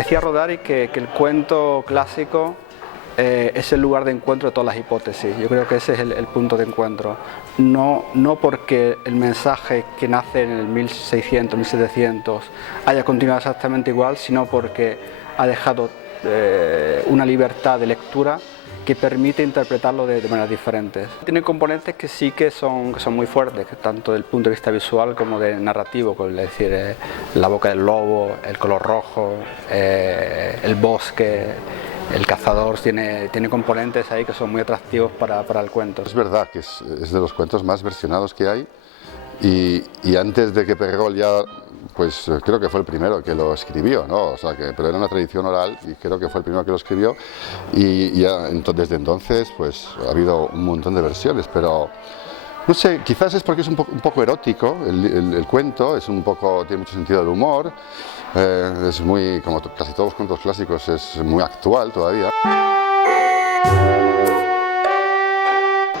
Decía Rodari que el cuento clásico es el lugar de encuentro de todas las hipótesis. Yo creo que ese es el punto de encuentro. No porque el mensaje que nace en el 1600, 1700 haya continuado exactamente igual, sino porque ha dejado una libertad de lectura que permite interpretarlo de maneras diferentes. Tiene componentes que sí que son muy fuertes, tanto desde el punto de vista visual como de narrativo, es decir, la boca del lobo, el color rojo, el bosque, el cazador, tiene componentes ahí que son muy atractivos para el cuento. Es verdad que es de los cuentos más versionados que hay y antes de que Perregol ya, pues creo que fue el primero que lo escribió, ¿no? O sea, pero era una tradición oral y creo que fue el primero que lo escribió y ya desde entonces pues ha habido un montón de versiones, pero no sé, quizás es porque es un poco erótico el cuento, tiene mucho sentido del humor, es muy, como casi todos los cuentos clásicos, es muy actual todavía.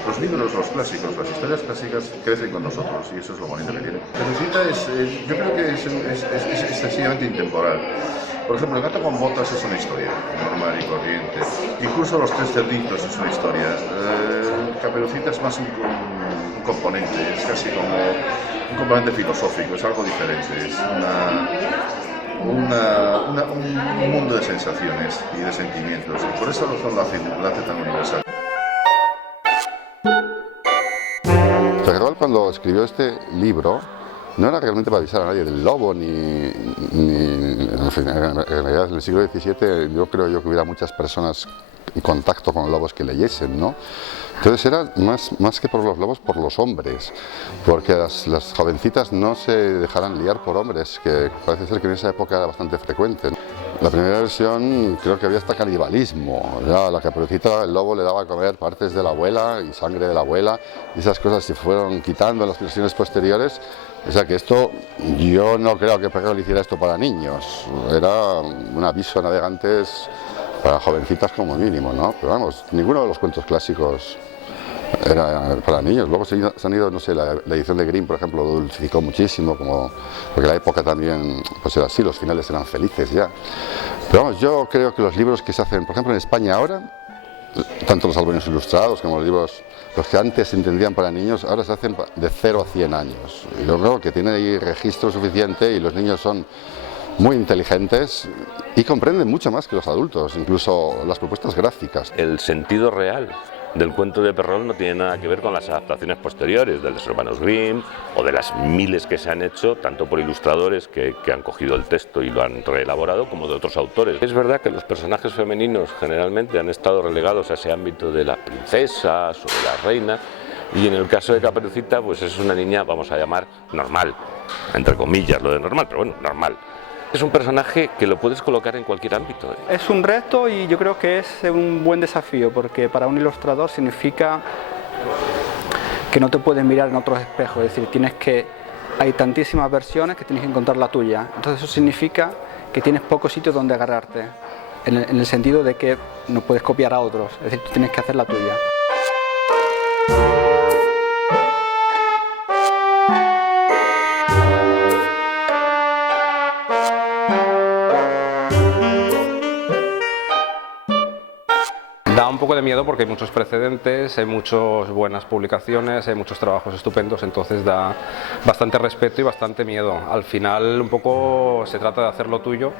Los libros, los clásicos, las historias clásicas crecen con nosotros y eso es lo bonito que tiene. Caperucita yo creo que es excesivamente intemporal. Por ejemplo, El gato con botas es una historia normal y corriente. Incluso Los tres cerditos es una historia. Caperucita es más un componente, es casi como un componente filosófico, es algo diferente. Es un mundo de sensaciones y de sentimientos. Y por esa razón lo hace tan universal. Perregol, cuando escribió este libro, no era realmente para avisar a nadie del lobo, en realidad en el siglo XVII yo creo que hubiera muchas personas en contacto con lobos que leyesen, ¿no? Entonces era más que por los lobos, por los hombres, porque las jovencitas no se dejaran liar por hombres, que parece ser que en esa época era bastante frecuente, ¿no? La primera versión creo que había hasta canibalismo, ya a la Caperucita el lobo le daba a comer partes de la abuela y sangre de la abuela y esas cosas se fueron quitando en las versiones posteriores, o sea que esto, yo no creo que Perregol hiciera esto para niños, era un aviso a navegantes para jovencitas como mínimo, ¿no? Pero vamos, ninguno de los cuentos clásicos era para niños. Luego se han ido, no sé, la edición de Grimm, por ejemplo, lo dulcificó muchísimo, porque la época también, pues era así, los finales eran felices ya. Pero vamos, yo creo que los libros que se hacen, por ejemplo, en España ahora, tanto los álbumes ilustrados como los libros, los que antes se entendían para niños, ahora se hacen de 0 a 100 años. Y yo creo que tiene ahí registro suficiente y los niños son muy inteligentes y comprenden mucho más que los adultos, incluso las propuestas gráficas. El sentido real del cuento de Perregol no tiene nada que ver con las adaptaciones posteriores de los hermanos Grimm o de las miles que se han hecho, tanto por ilustradores que han cogido el texto y lo han reelaborado, como de otros autores. Es verdad que los personajes femeninos generalmente han estado relegados a ese ámbito de las princesas o de las reinas, y en el caso de Caperucita pues es una niña, vamos a llamar, normal, entre comillas lo de normal, pero bueno, normal. Es un personaje que lo puedes colocar en cualquier ámbito. Es un reto y yo creo que es un buen desafío, porque para un ilustrador significa que no te puedes mirar en otros espejos, es decir, hay tantísimas versiones que tienes que encontrar la tuya. Entonces eso significa que tienes pocos sitios donde agarrarte, en el sentido de que no puedes copiar a otros, es decir, tú tienes que hacer la tuya. Da un poco de miedo porque hay muchos precedentes, hay muchas buenas publicaciones, hay muchos trabajos estupendos, entonces da bastante respeto y bastante miedo. Al final un poco se trata de hacer lo tuyo,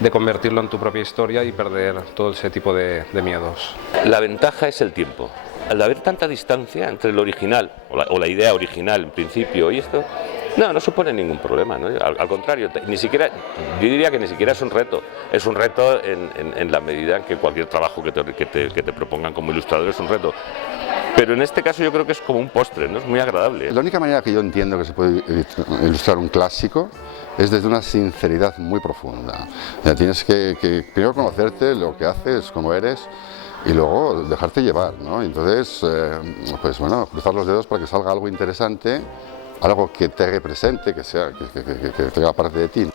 de convertirlo en tu propia historia y perder todo ese tipo de miedos. La ventaja es el tiempo. Al haber tanta distancia entre el original, o la idea original en principio y esto, no supone ningún problema, ¿no? Al contrario, yo diría que ni siquiera es un reto en la medida en que cualquier trabajo que te propongan como ilustrador es un reto. Pero en este caso yo creo que es como un postre, ¿no? Es muy agradable. La única manera que yo entiendo que se puede ilustrar un clásico es desde una sinceridad muy profunda. Tienes que primero conocerte, lo que haces, cómo eres, y luego dejarte llevar, ¿no? Entonces, pues bueno, cruzar los dedos para que salga algo interesante, algo que te represente, que tenga parte de ti.